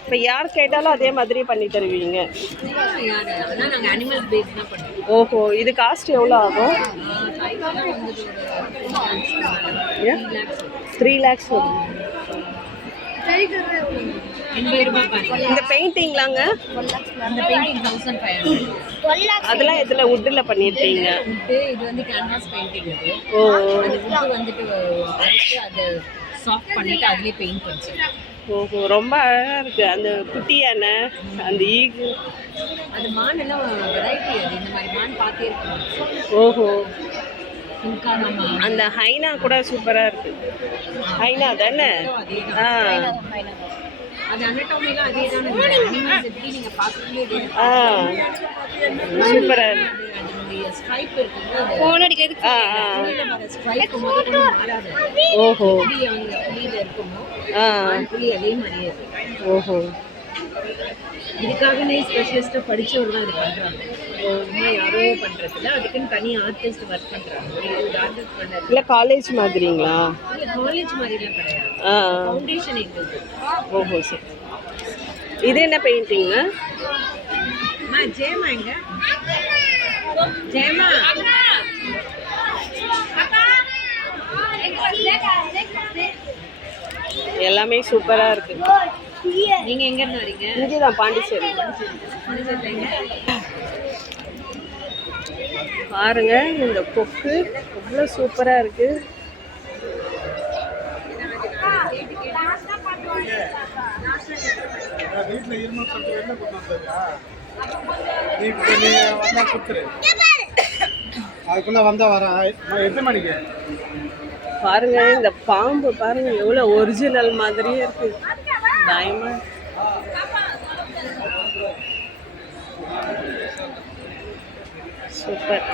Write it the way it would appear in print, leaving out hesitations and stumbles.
இப்போ யார் கேட்டாலும் அதே மாதிரி பண்ணி தருவீங்க? ஓஹோ, இது காஸ்ட் எவ்வளோ ஆகும்? 3 lakhs வரும். இந்த பெயிண்டிங்லாங்க? அதெல்லாம் எதுல வுட்டில் பண்ணியிருக்கீங்க? இது வந்து கேன்வாஸ் பெயிண்டிங். ஓ, அந்த வுட் வந்துட்டு அது சாஃப்ட் பண்ணிட்டு அதுலேயே பெயிண்ட் பண்ணிச்சு. ஓஹோ, ரொம்ப அழகாக இருக்குது. அந்த குட்டி யானை, அந்த ஈகு, அந்த மான் எல்லாம் வெரைட்டி. அது இந்த மாதிரி மான் பார்த்தே இருக்கு. ஓஹோ, நம்ம அந்த ஹைனா கூட சூப்பராக இருக்குது. ஹைனா தானே? ஆ, அது அனட்டாமிலாம் அதே தானே. அனிமல்ஸ் எப்படி நீங்கள் பார்த்துட்டு ஆ, சூப்பராக இருக்குது. அதனுடைய ஸ்ட்ரைப் இருக்கும்போது ஸ்ட்ரைப் முதல்ல மாறாது. ஓஹோ, புளி அவங்க புளியில் இருக்குமோ ஆ, புளி அதே மாதிரியே இருக்கு. ஓஹோ, இதுக்காகவே ஸ்பெஷலிஸ்ட்டாக படித்தவர் தான் இது பண்ணுறாங்க. சும்மா யாரோ பண்ணுறதில்ல, அதுக்குன்னு தனி ஆர்டிஸ்ட் ஒர்க் பண்ணுறாங்க. ஒரு 20 ஆர்டிஸ்ட் பண்ணுறது. இல்லை காலேஜ் மாதிரிங்களா? இல்லை காலேஜ் மாதிரிலாம் கிடையாது. ஆ, ஃபவுண்டேஷன் எங்களுக்கு. ஓஹோ, சரி. இது என்ன பெயிண்டிங்க? ஜெயமா எங்க? ஜெயமா எல்லாமே சூப்பராக இருக்குது. நீங்கள் எங்கேருந்து வரீங்க? இங்கே தான், பாண்டிச்சேரி. பாருங்க இந்த கொக்கு எவ்வளோ சூப்பராக இருக்குது. அதுக்குள்ள வந்தா வரேன். 8 மணிக்கு. பாருங்க இந்த பாம்பு பாருங்க எவ்வளோ ஒரிஜினல் மாதிரியே இருக்கு. Diamond super.